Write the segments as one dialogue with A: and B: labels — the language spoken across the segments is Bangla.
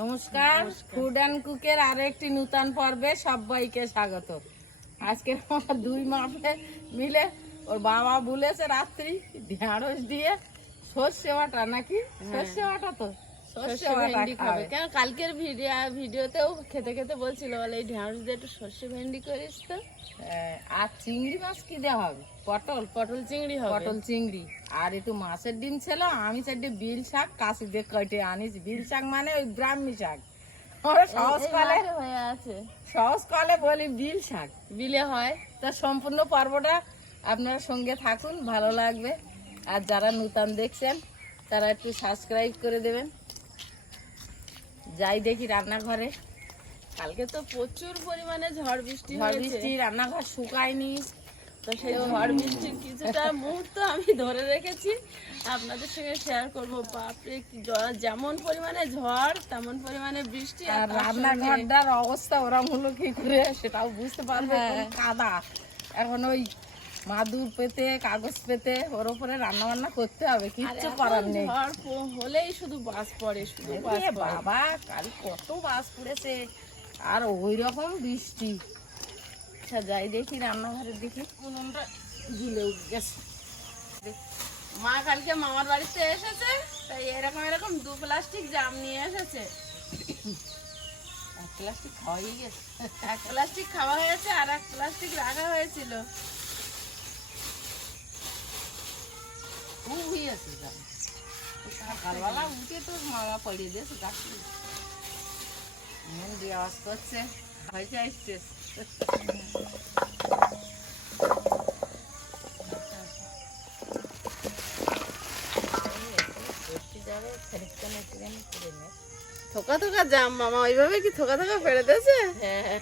A: নমস্কার। ফুড অ্যান্ড কুকের আর একটি নূতন পর্বে সবাইকে স্বাগত। আজকে আমার দুই মাপে মিলে ওর বাবা বলেছে রাত্রি ঢেঁড়স দিয়ে সর্ষে বাটা নাকি? সর্ষে বাটা তো? সর্ষে
B: ভেন্ডি খাবে। কেন কালকের ভিডিও ভিডিওতেও খেতে খেতে বলছিল বলে এই ঢেঁড়স দিয়ে একটু সর্ষে ভেন্ডি করিস তো।
A: হ্যাঁ, আর চিংড়ি মাছ কি দেওয়া হবে? পটল
B: পটল চিংড়ি হবে।
A: পটল চিংড়ি। আর একটু মাছের ডিম ছিল আমি চারটে বিল শাক কাশি দিয়ে কেটে আনিস? বিল শাক মানে ওই ব্রাহ্মী শাক। সহজ কালে
B: হয়ে আছে।
A: সহজ কলে বলি বিল শাক।
B: বিলে হয়।
A: তার সম্পূর্ণ পর্বটা আপনারা সঙ্গে থাকুন ভালো লাগবে। আর যারা নূতন দেখছেন তারা একটু সাবস্ক্রাইব করে দেবেন। যাই দেখি রান্নাঘরে।
B: কালকে তো প্রচুর পরিমাণে ঝড় বৃষ্টি
A: ঝড় বৃষ্টি রান্নাঘর শুকায়নি।
B: তো সেই ঝড় বৃষ্টির কিছুটা মুহূর্ত আমি ধরে রেখেছি। আপনাদের সঙ্গে শেয়ার করব। বাপরে যেমন পরিমাণে ঝড় তেমন পরিমাণে বৃষ্টি
A: আর রান্নাঘরটার অবস্থা ওরম হলো কি করে সেটাও বুঝতে পারবে।
B: হ্যাঁ।
A: কাদা। এখন ওই মাদুর পেতে কাগজ পেতে ওর উপরে রান্না বান্না করতে হবে কিচ্ছু করার নেই।
B: হলেই শুধু বাস পড়ে শুধু
A: বাবা কাল কত বাস পড়েছে। আর ওই রকম বৃষ্টি। আচ্ছা যাই দেখি রান্নাঘরের দেখি উনুনটা উঠে গেছে।
B: মা কালকে মামার বাড়িতে এসেছে তাই এরকম এরকম দু প্লাস্টিক জাম নিয়ে এসেছে।
A: আর প্লাস্টিক খাওয়াই গেছে।
B: এক প্লাস্টিক খাওয়া হয়েছে আর এক প্লাস্টিক রাখা হয়েছিল।
A: মন
B: থোকা থোকা জাম মামা ওইভাবে কি থোকা থোকা ফেলে দিয়েছে?
A: হ্যাঁ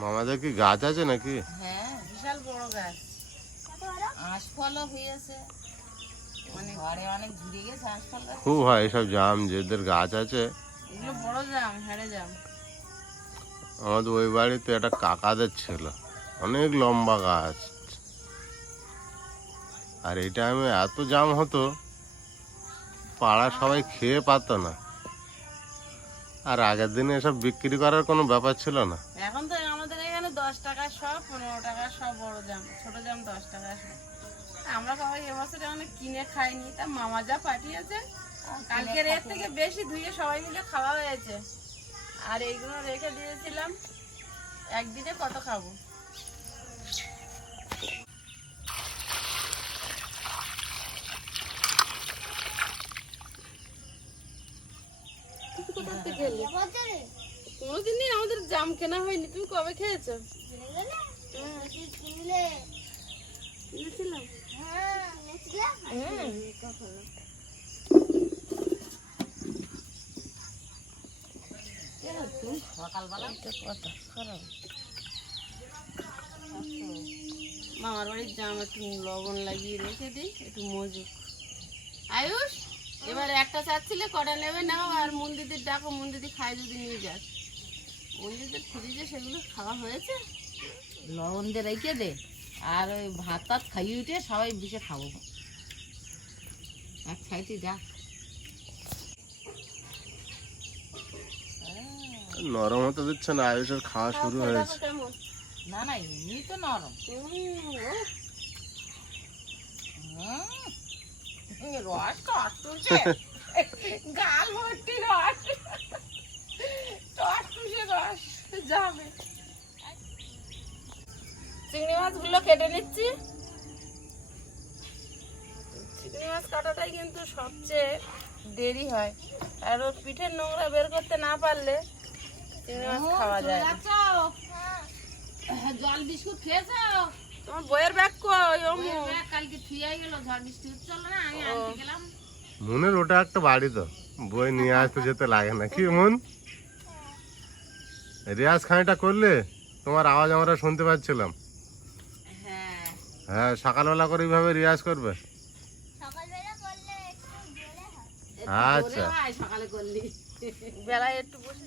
C: মামাদের কি গাছ আছে নাকি?
A: হ্যাঁ বিশাল বড় গাছ। আঁশফলও হয়েছে।
C: খুব হয় এসব জাম যেদের গাছ আছে। আমাদের ওই বাড়িতে একটা কাকাদের ছিল। অনেক লম্বা গাছ। আর এই টাইমে এত জাম হতো পাড়া সবাই খেয়ে পাতো না। আর আগের দিনে এসব বিক্রি করার কোনো ব্যাপার ছিল না।
B: এখন তো আমাদের এখানে দশ টাকা সব পনেরো টাকা সব বড় জাম ছোট জাম দশ টাকা সব। আমরা সবাই এবছরে অনেক কিনে খাইনি, তা মামা যা পাঠিয়েছে, কালকের এর থেকে বেশি ধুয়ে সবাই মিলে খাওয়া হয়েছে। আর এইগুলো রেখে দিয়েছিলাম, একদিনে কত খাব? কোনোদিনই আমাদের জাম কেনা হয়নি, তুমি কবে খেয়েছো
A: তুমি সকালবেলা কথা খারাপ
B: মামার বাড়ির জাম একটু লবণ লাগিয়ে রেখে দিই একটু মজুক। আয়ুষ এবার একটা চাচ্ছিলে কটা নেবে নাও আর মন্দিরদের ডাকো মন্দিদি খাই যদি নিয়ে যাস মন্দিরদের ফ্রিজে সেগুলো খাওয়া হয়েছে।
A: লবণ দিয়ে রেখে দে আর ওই ভাত টাত খাইয়ে উঠে সবাই বসে খাব। এক খাইতে যা।
C: নরম হতে দিচ্ছে না আয়ুষের খাওয়া শুরু হয়েছে।
A: না না এমনি তো নরম। রস টস টুসে গাল ভর্তি রস। টস টুসে রস যাবে।
B: চিংড়ি মাছগুলো কেটে নিচ্ছি। চিংড়ি মাছ কাটাটাই কিন্তু সবচেয়ে দেরি হয়। আর ওর পিঠের নোংরা বের করতে না পারলে চিংড়ি মাছ খাওয়া যায়।
A: জল বিস্কুট খেয়েছ?
B: তোমার বইয়ের ব্যাগ কই অমু
A: কালকে থুয়ে গেল ঝড় বৃষ্টি হচ্ছিল না আমি আনতে গেলাম।
C: মনের ওটা একটা বাড়ি তো। বই নিয়ে আসতে যেতে লাগে না। কি মন? রেয়াজ খানিটা করলে তোমার আওয়াজ আমরা শুনতে পাচ্ছিলাম।
A: হ্যাঁ।
C: হ্যাঁ সকালবেলা করে এইভাবে রিয়াজ করবে? আচ্ছা।
A: সকালে করলি।
B: বেলায় একটু বসে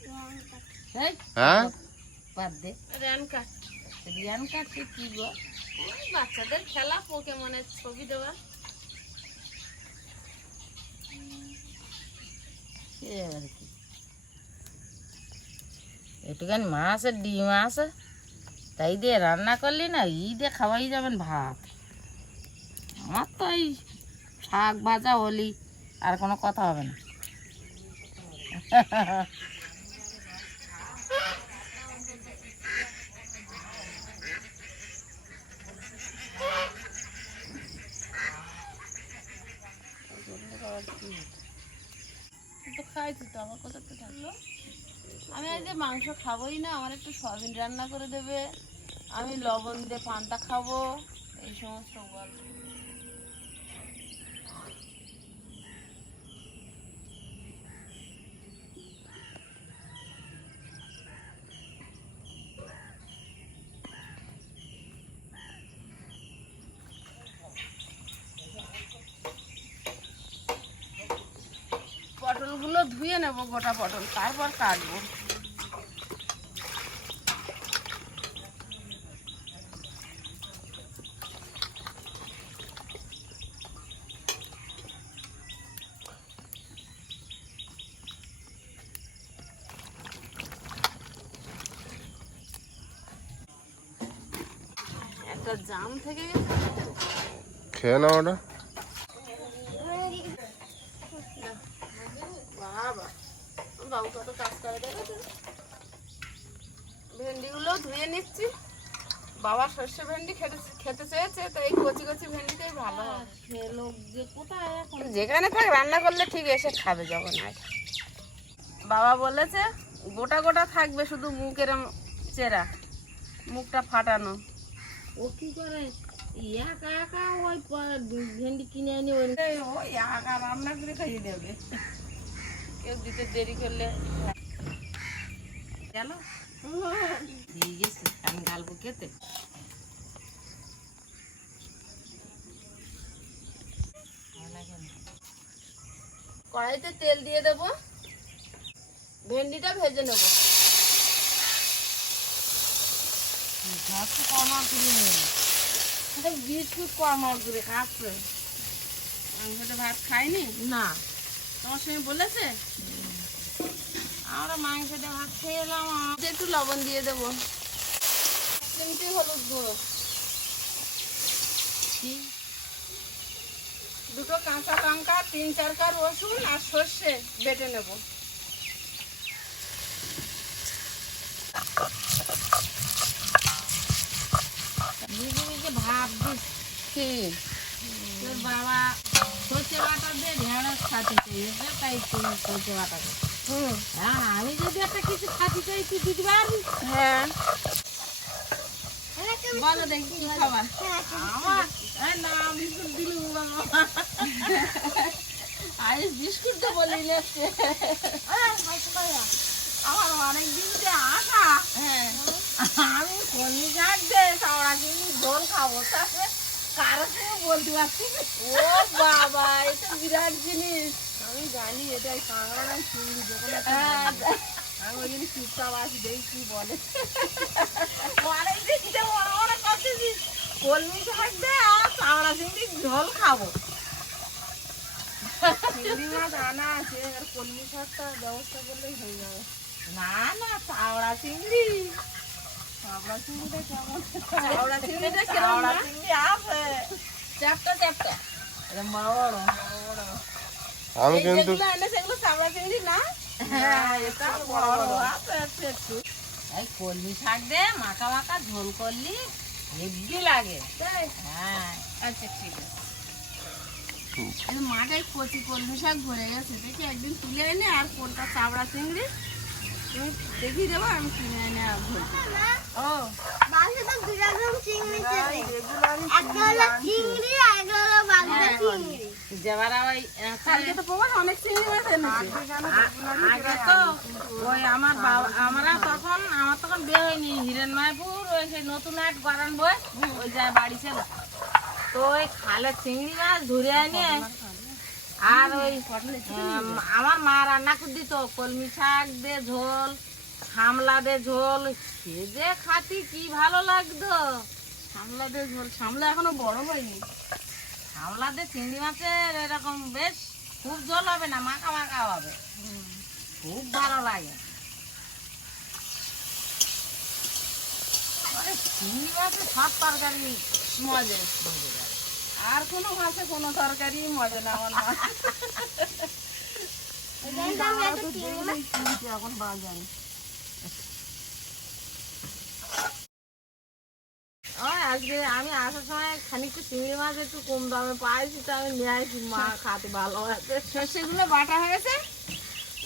A: হ্যাঁ? বাদ দে।
B: র্যান কাট।
A: রিয়ান কাটছে কি গো?
B: বাচ্চাদের খেলা পোকেমনের ছবি দেওয়া।
A: আর কি। একটুখানি মাছ আর ডিম আছে তাই দিয়ে রান্না করলি না ই দিয়ে খাওয়াই যাবেন ভাত। আমার তো এই শাক ভাজা হলি আর কোনো কথা হবে না।
B: খাইছি তো, আমার কোথা তো থাকল আমি আজ মাংস খাবোই না, আমার একটু সয়াবিন রান্না করে দেবে। আমি লবণ দিয়ে পান্তা খাব, এই সমস্ত গল্প ধুয়ে নেব গোটা পটল তারপর কাটবো।
C: খেয়ে নাও ওটা
B: বাবা বাবু কত কাজ করে দেখেছ ভেন্ডিগুলো ধুয়ে নিচ্ছি। বাবা সর্ষে ভেন্ডি খেতে খেতে চেয়েছে তো এই কচি কচি ভেন্ডিটাই ভালো যেখানে থাক রান্না করলে ঠিক এসে খাবে যখন আর বাবা বলেছে গোটা গোটা থাকবে শুধু মুখ এরম চেরা মুখটা ফাটানো।
A: ও কি করে? একা একা ওই ভেন্ডি কিনে এনে ওই
B: একা রান্না করে খাইয়ে দেবে। কেউ দিতে দেরি করলে
A: আমি গালবো খেতে।
B: কড়াইতে তেল দিয়ে দেবো। ভেন্ডিটা ভেজে নেব।
A: করে বিস্কুট কমা করে
B: মাংসটা ভাত খাইনি?
A: না।
B: তোমার সঙ্গে বলেছে?
A: আমরা মাংসটা ভাত খেয়ে এলাম আর
B: একটু লবণ দিয়ে দেবো। চিমটি হলুদ গুঁড়ো। দুটো কাঁচা লঙ্কা তিন চারটা রসুন আর সর্ষে বেটে নেব।
A: ভাব দিচ্ছি। তোর বাবা খাতে চেয়েছে তাই তুই বাটা
B: হুম
A: হ্যাঁ। আমি যদি একটা কিছু খাতে চাই তুই দিতে পারবি
B: হ্যাঁ বলো দেখি কি খাবার
A: আমার না বিস্কুট দিলু বাবা
B: আরে বিস্কুট তো বলে নিচ্ছে
A: আমার অনেক দিন যে আশা
B: হ্যাঁ
A: আমি কলমি শাক দে চাওড়া কিনি ঝোল খাব? তাতে সঙ্গে বলতে পারছি
B: ও বাবা এটা বিরাট জিনিস।
A: আমি জানি এটাই কাঁকড়া চিংড়ি যেখানে
B: হ্যাঁ,
A: আমি ওই জন্য চুপচাপ আছি দেখি কি বলে।
B: করতেছি
A: কলমি দে আর চাওড়া চিংড়ি ঝোল খাব।
B: চিংড়ি মাছ আনা আছে আর কলমি শাকটা ব্যবস্থা করলেই হয়ে যাবে।
A: না না চাওড়া চিংড়ি।
C: আমি কিন্তু
B: না?
A: হ্যাঁ শাক দে মাখা মাখা ঝোল করলি হেভি লাগে। হ্যাঁ।
B: আচ্ছা ঠিক আছে। এই মাটায় কচি কলমি শাক ভরে গেছে দেখি একদিন তুলে এনে আর কোনটা চাবড়া চিংড়ি? তুমি দেখিয়ে দেবো আমি কিনে আর ও
D: বাসে তো দুই রকম চিংড়ি চেপে
B: এগুলো আমি
D: একটা হলো চিংড়ি আর একটা হলো বাগদা
A: যেবার ওই
B: কালকে তো প্রমাণ অনেক চিংড়ি মাছ
A: আগে তো ওই আমার বাবা আমরা তখন আমার তখন বিয়ে হয়নি। হিরণময়পুর ওই সেই নতুন হাট গরান বই ওই যায় বাড়ি ছিল। তো ওই খালে চিংড়ি মাছ ধরে এনে আর ওই আমার মা রান্না করে দিত কলমি শাক দিয়ে ঝোল সামলা দিয়ে ঝোল সে যে খাতি কি ভালো লাগতো।
B: সামলা দিয়ে ঝোল সামলা এখনও বড় হয়নি।
A: সামলা দিয়ে চিংড়ি মাছের এরকম বেশ খুব ঝোল হবে না মাখা মাখা হবে। খুব ভালো লাগে। চিংড়ি মাছের সব তরকারি
B: মজা। আর কোনো মাছে কোনো তরকারি মজা না আমার এখন বাজারে।
A: আজকে আমি আসার সময় খানিকটা চিংড়ি মাছ একটু কম দামে পাইছি তো আমি নিয়ে আসি মা খাতে ভালো আছে।
B: সর্ষেগুলো বাটা হয়েছে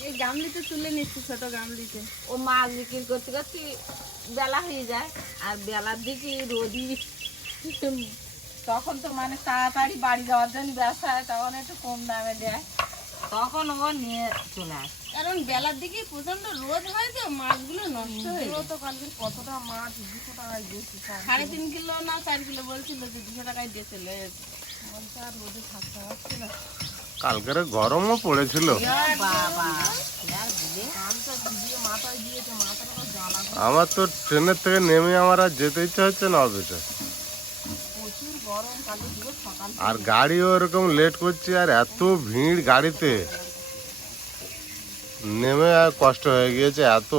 B: এই গামলিতে তুলে নিচ্ছি ছোট গামলিতে।
A: ও মাছ বিক্রি করতে করতে বেলা হয়ে যায় আর বেলার দিকে রোদি
B: তখন তো মানে তাড়াতাড়ি বাড়ি যাওয়ার জন্য ব্যবসা হয় তখন একটু কম দামে দেয়।
A: তখন ও নিয়ে চলে আসে।
B: কারণ বেলার দিকে প্রচণ্ড রোদ হয় তো মাছগুলো নষ্ট হয়ে
A: তো কালকে কতটা মাছ দুশো টাকায় দিয়েছি
B: সাড়ে তিন কিলো না চার কিলো বলছিল যে দুশো টাকায় দিয়ে চলে গেছে
C: কালকের গরমও পড়েছিল।
A: আর
C: আমার তো ট্রেনের থেকে নেমে আমার আর যেতে ইচ্ছা হচ্ছে না অফিসে। আর গাড়িও এরকম লেট করছে আর এত ভিড় গাড়িতে। নেমে আর কষ্ট হয়ে গিয়েছে এত।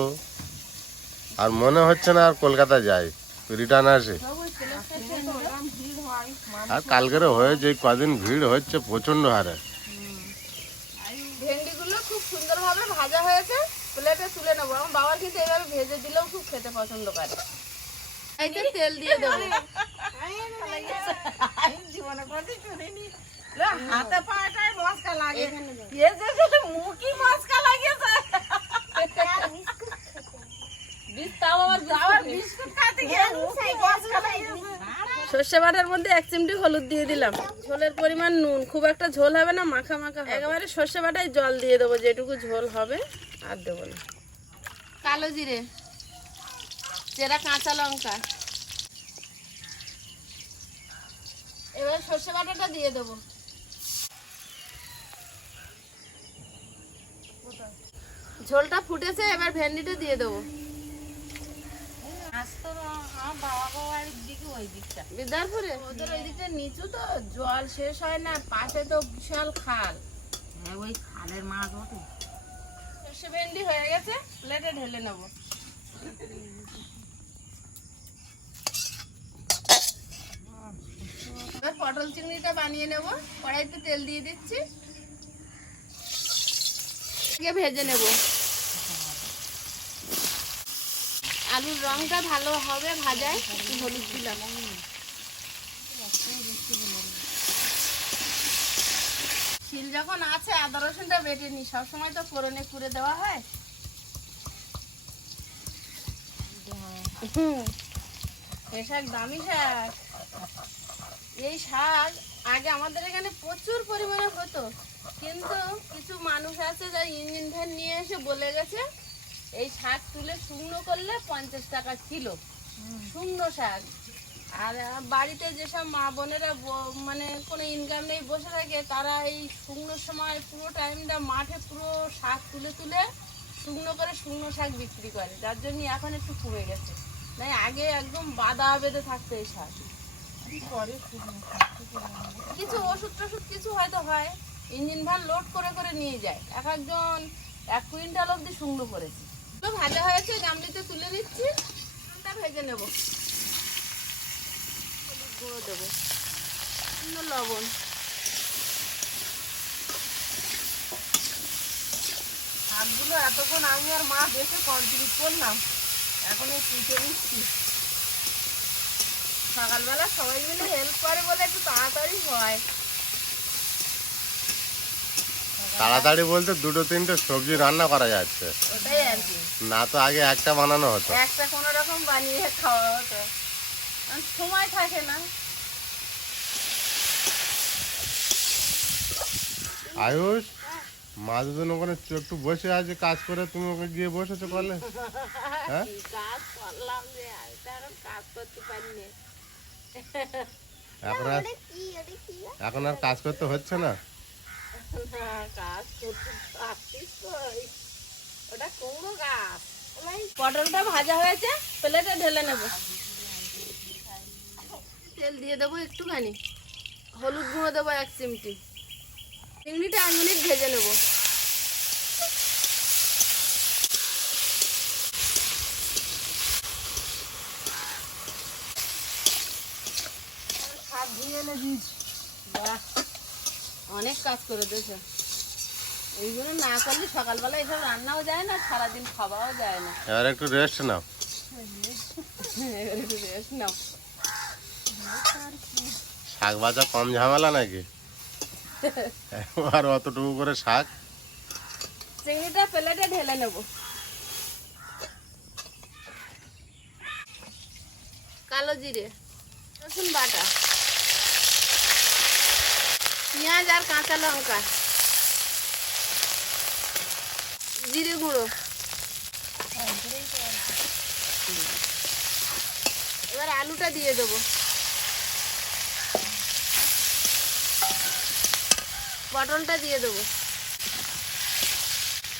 C: আর মনে হচ্ছে না আর কলকাতা যাই রিটার্ন আসে। আর কালকের হয়েছে কদিন ভিড় হচ্ছে প্রচণ্ড হারে।
B: ভেন্ডিগুলো খুব সুন্দরভাবে ভাজা হয়েছে প্লেটে তুলে নেব। আমার বাবা কিন্তু এইভাবে ভেজে দিলেও খুব খেতে পছন্দ করে। এই তেল দিয়ে দেবো।
A: আমি জীবনে কোনদিন শুনিনি। হাতে পাটায় মস্কা লাগে। এ যে যে মুখই মস্কা লাগিয়েছে। আবার বিস্কুট খাতে গিয়ে মুখই মস্কা লাগিয়েছে।
B: সর্ষে বাটার মধ্যে এক চিমটি হলুদ দিয়ে দিলাম। ঝোলের পরিমাণ নুন। খুব একটা ঝোল হবে না মাখা মাখা একেবারে সর্ষে বাটায় জল দিয়ে দেবো যেটুকু ঝোল হবে আর দেবো না। কালো জিরে। চেরা কাঁচা লঙ্কা। এবার সর্ষে বাটাটা দিয়ে দেবো। ঝোলটা ফুটেছে এবার ভেন্ডিটা দিয়ে দেবো।
A: ওই দিকটা।
B: বিদ্যারপুরে ওদের ওই দিকটা নিচু তো জল শেষ হয় না পাশে তো বিশাল খাল।
A: হ্যাঁ ওই খালের মাছ ওঠে
B: সর্ষে ভেন্ডি হয়ে গেছে প্লেটে ঢেলে নেব এবার পটল চিংড়িটা বানিয়ে নেব। কড়াইতে তেল দিয়ে দিচ্ছি। ভেজে নেব। আলুর রংটা ভালো হবে ভাজায় হলুদ দিলাম। শিল যখন আছে, আদা রসুনটা বেটে নি সবসময় তো ফোড়নে পুড়ে দেওয়া হয়। হুম এই শাক দামি শাক। এই শাক আগে আমাদের এখানে প্রচুর পরিমাণে হতো। কিন্তু কিছু মানুষ আছে যারা ইঞ্জিন ভ্যান নিয়ে এসে বলে গেছে, এই শাক তুলে শুকনো করলে পঞ্চাশ টাকা কিলো। শুকনো শাক। আর বাড়িতে যেসব মা বোনেরা মানে কোনো ইনকাম নেই বসে থাকে, তারা এই শুকনোর সময় পুরো টাইমটা মাঠে পুরো শাক তুলে তুলে শুকনো করে শুকনো শাক বিক্রি করে। যার জন্য এখন একটু কমে গেছে। নাই আগে একদম বাদা বেঁধে থাকতো এই শাক। কিছু ওষুধ টষুধ কিছু হয়তো হয়। ইঞ্জিন ভ্যান লোড করে করে নিয়ে যায়। এক একজন এক কুইন্টাল অব্দি শুকনো করেছে। তো ভালো হয়েছে, গামলিতে তুলে নিচ্ছি। তা ভেজে নেব। গুঁড়ো দেবো। লবণ।
A: শাকগুলো এতক্ষণ আমি আর মা দেখে কমপ্লিট করলাম। এখন এই কুটে নিচ্ছি
B: সকালবেলা সবাই মিলে হেল্প করে বলে একটু তাড়াতাড়ি হয়।
C: তাড়াতাড়ি বলতে দুটো তিনটে সবজি রান্না করা যাচ্ছে।
B: ওটাই আর কি।
C: না তো আগে একটা বানানো হতো।
B: একটা কোনো রকম বানিয়ে খাওয়া হতো। সময় থাকে না।
C: আয়ুষ মাঝে দিন ওখানে একটু বসে আছে কাজ করে তুমি ওকে গিয়ে বসেছো করলে হ্যাঁ?
B: কাজ করলাম যে কাজ করতে পারিনি
C: এখন আর এখন আর কাজ করতে হচ্ছে না?
B: পটলটা ভাজা হয়েছে প্লেটে ঢেলে নেব। তেল দিয়ে দেবো একটুখানি। হলুদ গুঁড়ো দেবো এক চিমটি। চিংড়িটা এক মিনিট ভেজে নেব শাক ধুয়ে এনে দিস। বাহ অনেক কাজ করে দিয়েছে। এইগুলো না করলে সকালবেলা এসব রান্নাও যায় না সারাদিন খাওয়াও যায় না।
C: এবার একটু রেস্ট নাও।
B: একটু রেস্ট নাও।
C: শাক ভাজা কম ঝামেলা নাকি? আর অতটুকু করে শাক?
B: চিংড়িটা প্লেটে ঢেলে নেব। কালো জিরে রসুন বাটা। পেঁয়াজ আর কাঁচা লঙ্কা। জিরে গুঁড়ো। এবার আলুটা দিয়ে দেবো। পটলটা দিয়ে দেবো।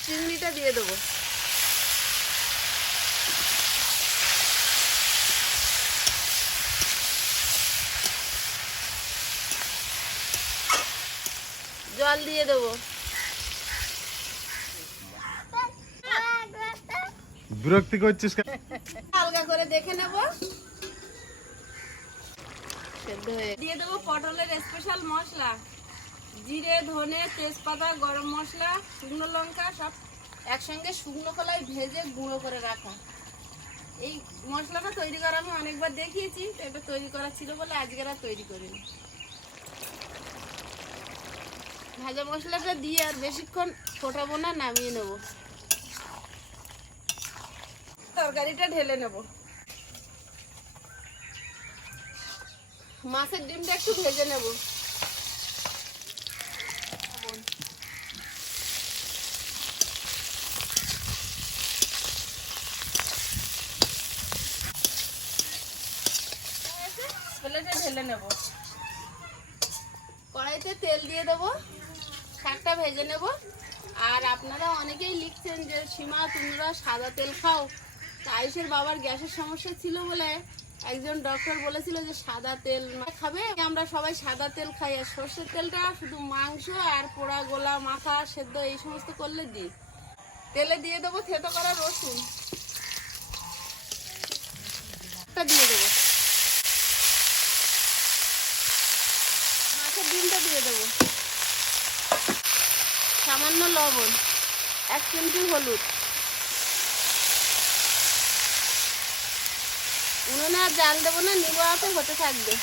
B: চিংড়িটা দিয়ে দেবো। জল দিয়ে দেবো।
C: বিরক্তি করছিস?
B: হালকা করে দেখে নেব। দিয়ে দেবো পটলের স্পেশাল মশলা। জিরে ধনে তেজপাতা গরম মশলা শুকনো লঙ্কা সব একসঙ্গে শুকনো কলাই ভেজে গুঁড়ো করে রাখা। এই মশলাটা তৈরি করা আমি অনেকবার দেখিয়েছি তো এটা তৈরি করা ছিল বলে আজকের আর তৈরি করিনি। ভাজা মশলাটা দিয়ে আর বেশিক্ষণ ফোটাবো না, নামিয়ে নেব। তরকারিটা ঢেলে নেব। মাছের ডিমটা একটু ভেজে নেব প্লেটে ঢেলে নেব কড়াইতে তেল দিয়ে দেবো শাকটা ভেজে নেব আর আপনারা অনেকেই লিখছেন যে সীমা, তোমরা সাদা তেল খাও। আয়ুষের বাবার গ্যাসের সমস্যা ছিল বলে একজন ডক্টর বলেছিল যে সাদা তেল খাবে। আমরা সবাই সাদা তেল খাই আর সর্ষের তেলটা শুধু মাংস আর পোড়া, গোলা মাথা সেদ্ধ এই সমস্ত করলে দিই। তেলে দিয়ে দেবো থেতো করা রসুন। দিয়ে দেবো। মাছের ডিমটা দিয়ে দেবো। সামান্য লবণ। এক চিমটি হলুদ। উনুনে আর জাল দেবো না নিবো হাতে হতে থাকবে।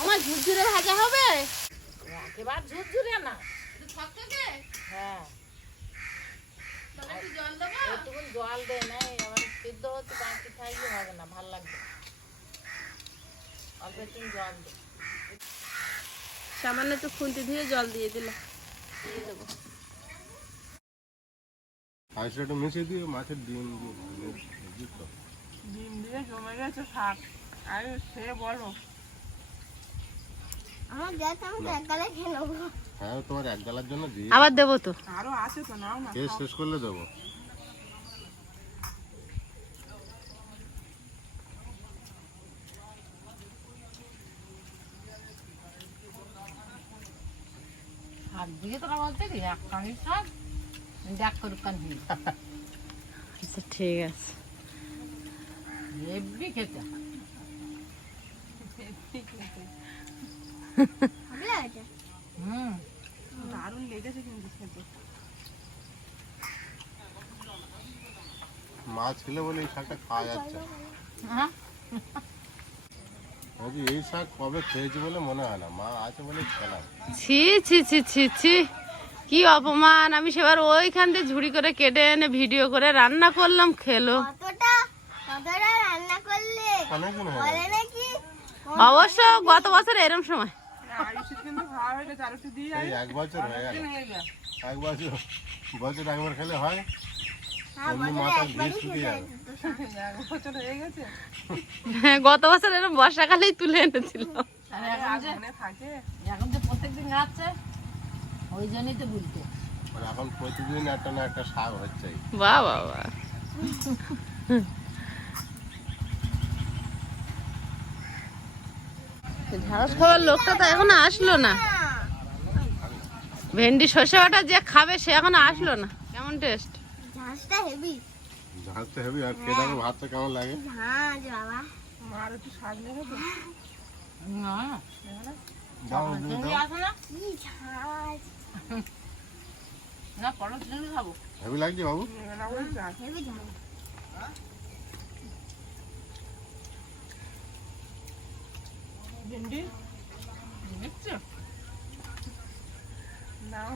B: আমার ঝুরঝুরে ভাজা হবে?
A: একেবারে ঝুরঝুরে না। হ্যাঁ।
B: জল দেবো?
A: জল না এবার সিদ্ধ হতে বাকি থাকলে হবে না ভালো লাগবে অল্প একটু জল দে।
B: সামান্য একটু খুন্তি দিয়ে জল দিয়ে দিলাম। দিয়ে দেবো।
C: আয়ুষ মিশিয়ে দিয়ে মাছের ডিম দিয়ে তো?
A: ডিম দিয়ে জমে গেছে শাক। আর সে বলো।
C: হ্যাঁ তোমার এক গালার জন্য দিয়ে
B: আবার দেবো তো।
A: আরও আছে তো নাও না
C: শেষ করলে দেবো।
A: শাক দিয়ে তোরা বলতে এক কানি শাক দেখ করুক কান দিয়ে
B: আচ্ছা ঠিক আছে।
A: খেতে। হুম।
C: মাছ ছিল বলে এই শাকটা খাওয়া যাচ্ছে।
A: হ্যাঁ?
C: এই শাক কবে খেয়েছি বলে মনে হয় না? মা আছে বলে খেলাম।
B: ছি ছি ছি ছি ছি। কি অপমান? আমি সেবার ওইখান দিয়ে ঝুড়ি করে কেটে এনে ভিডিও করে রান্না করলাম খেলো। অবশ্য গত বছর এরম সময়।
E: হয়ে
B: গত বছর এরকম বর্ষাকালেই তুলে এনেছিল
A: এখন যে প্রত্যেকদিন ওই জন্যই তো বলতে।
C: আর এখন প্রতিদিন একটা না একটা শাক হচ্ছেই
B: বাহ বাহ বাহ। খাওয়ার লোকটা তো এখনও আসলো না। ভেন্ডি সর্ষে বাটা যে খাবে সে এখনও আসলো না। কেমন টেস্ট
D: ঝাঁসটা হেভি
C: হবে আর খেয়ে দেখো ভাতটা কেমন লাগে?
D: বাবা।
E: মার একটু শাক নেবে তো।
A: না।
C: দাও দাও।
A: না?
D: কি ঝাঁজ
A: না খাব।
C: হেভি লাগছে বাবু?
D: হেভি
E: ভেন্ডি?
A: দেখছ
E: নাও।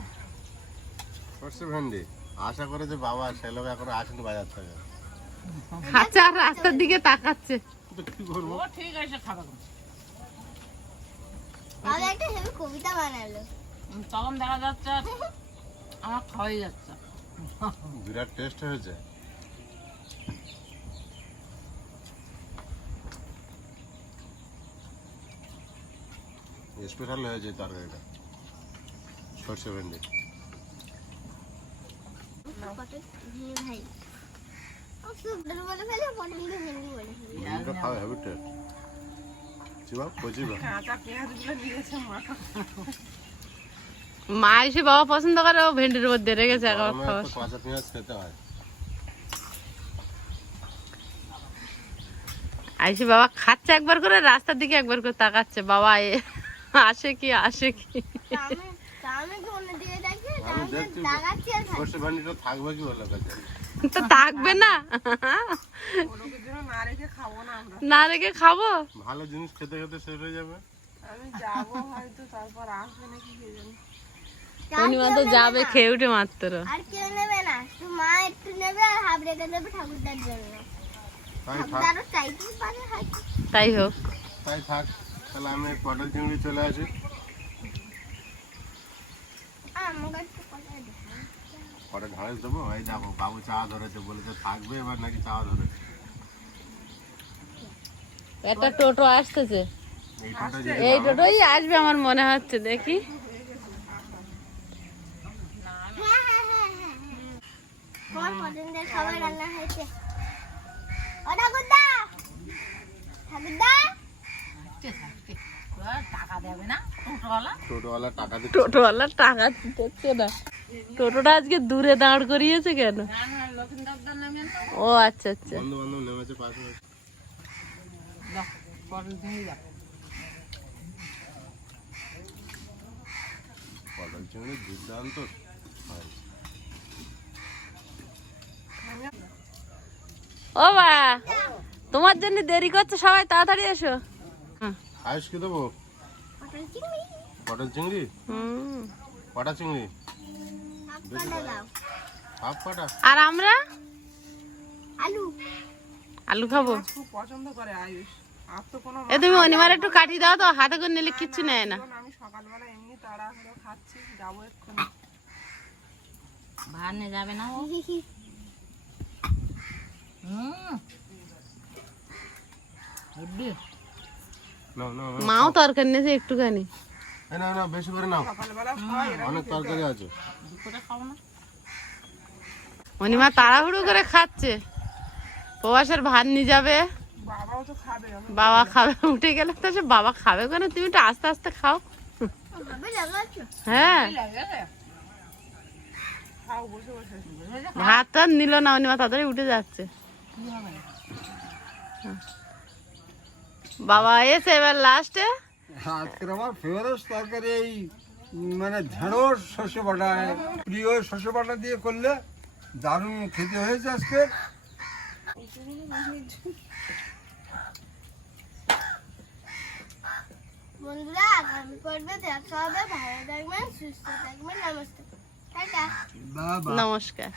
C: সর্ষে ভেন্ডি। আশা করে যে বাবা সেলোক এখন আসেনি বাজার থেকে।
B: আর রাস্তার দিকে তাকাচ্ছে।
C: তো কি করব?
A: ঠিক আছে খাবে। গো।
D: বাবা একটা হেভি কবিতা বানালো।
A: তখন দেখা যাচ্ছে আমার খাওয়াই যাচ্ছে।
C: বিরাট টেস্ট হয়েছে। স্পেশাল হয়েছে তরকারিটা। সর্ষে ভেন্ডি।
D: ভাই
C: খাওয়া টেস্ট চিবা কচিবা
E: কাঁচা পেঁয়াজগুলো দিয়েছে মা।
B: মা এসে বাবা পছন্দ করে ও ভেন্ডির মধ্যে রেখেছে একবার
C: গরমে
B: খাওয়া।
C: কাঁচা পেঁয়াজ খেতে হয়।
B: আইসি বাবা খাচ্ছে একবার করে রাস্তার দিকে একবার করে তাকাচ্ছে বাবা এ আসে কি আসে কি? তো থাকবে না
E: না রেখে খাব না
B: রেখে খাব?
C: ভালো জিনিস খেতে খেতে শেষ হয়ে যাবে।
E: আমি যাব হয়তো তারপর আসবে নাকি কে জানে।
B: তো যাবে খেয়ে উঠে মাত্র।
D: আর কেউ নেবে না। মা একটু নেবে আর হাফ রেখে দেবে ঠাকুরদার জন্য।
C: তাই
B: হোক।
C: তাই থাক। তাহলে আমি পটল চিংড়ি চলে আসি। পরে ঢাড়স দেবো। এই দেখো বাবু চা ধরেছে। বলেছে থাকবে এবার নাকি চা ধরেছে?
B: একটা টোটো আসতেছে।
C: এই
B: টোটোই আসবে আমার মনে হচ্ছে দেখি
D: হ্যাঁ হ্যাঁ হ্যাঁ হ্যাঁ তোমার খাবার রান্না হয়েছে। ও ঠাকুরদা! ঠাকুরদা!
A: ঠিক আছে, ঠিক। ওরা টাকা দেবে না? টোটোওয়ালা?
C: টোটোওয়ালা টাকা দিচ্ছে।
B: টোটোওয়ালা টাকা দিচ্ছে না। টোটোটা আজকে দূরে দাঁড় করিয়েছে কেন?
A: নামে তো
B: ও আচ্ছা আচ্ছা।
C: বন্ধু বান্ধব নেমেছে পাশে
A: পটল চিংড়ি
C: দুর্দান্ত।
B: ও বা তোমার জন্য দেরি করছে সবাই তাড়াতাড়ি এসো।
C: আয়ুষ কি দেবো?
D: পটল চিংড়ি?
C: পটল চিংড়ি? কটা চিংড়ি
D: হাফ
C: কটা
B: আর আমরা?
D: আলু।
B: আলু খাব।
E: খুব পছন্দ করে আয়ুষ। আর
B: এ তুমি একটু কাটি দাও তো হাতে করে নিলে কিচ্ছু নেয় না।
E: আমি সকালবেলা এমনি তাড়াহুড়ো খাচ্ছি যাব এক্ষুনি।
A: ভাত নিয়ে যাবে না ও হুম হেব্বি।
C: নাও নাও নাও।
B: মাও তরকারি নিয়েছে একটুখানি।
C: নাও নাও বেশি করে নাও। অনেক তরকারি আছে।
B: অনিমা তাড়াহুড়ো করে খাচ্ছে। প্রবাসের ভাত নিয়ে যাবে। বাবা খাবে উঠে গেলে তো সে বাবা খাবে কেন তুমি একটু আস্তে আস্তে খাও। হ্যাঁ। ভাত নিল না অনিমা তাড়াতাড়ি উঠে যাচ্ছে। বাবা এসে এবার লাস্টে
F: আজকের আমার ফেভারিট তরকারি এই মানে ঢেঁড়স শস্য বাটা। প্রিয় শস্য বাটা দিয়ে করলে দারুণ খেতে হয়েছে আজকে।
D: বন্ধুরা আগামী পর্বে দেখা হবে। ভালো থাকবেন সুস্থ থাকবেন নমস্কার।
B: নমস্কার।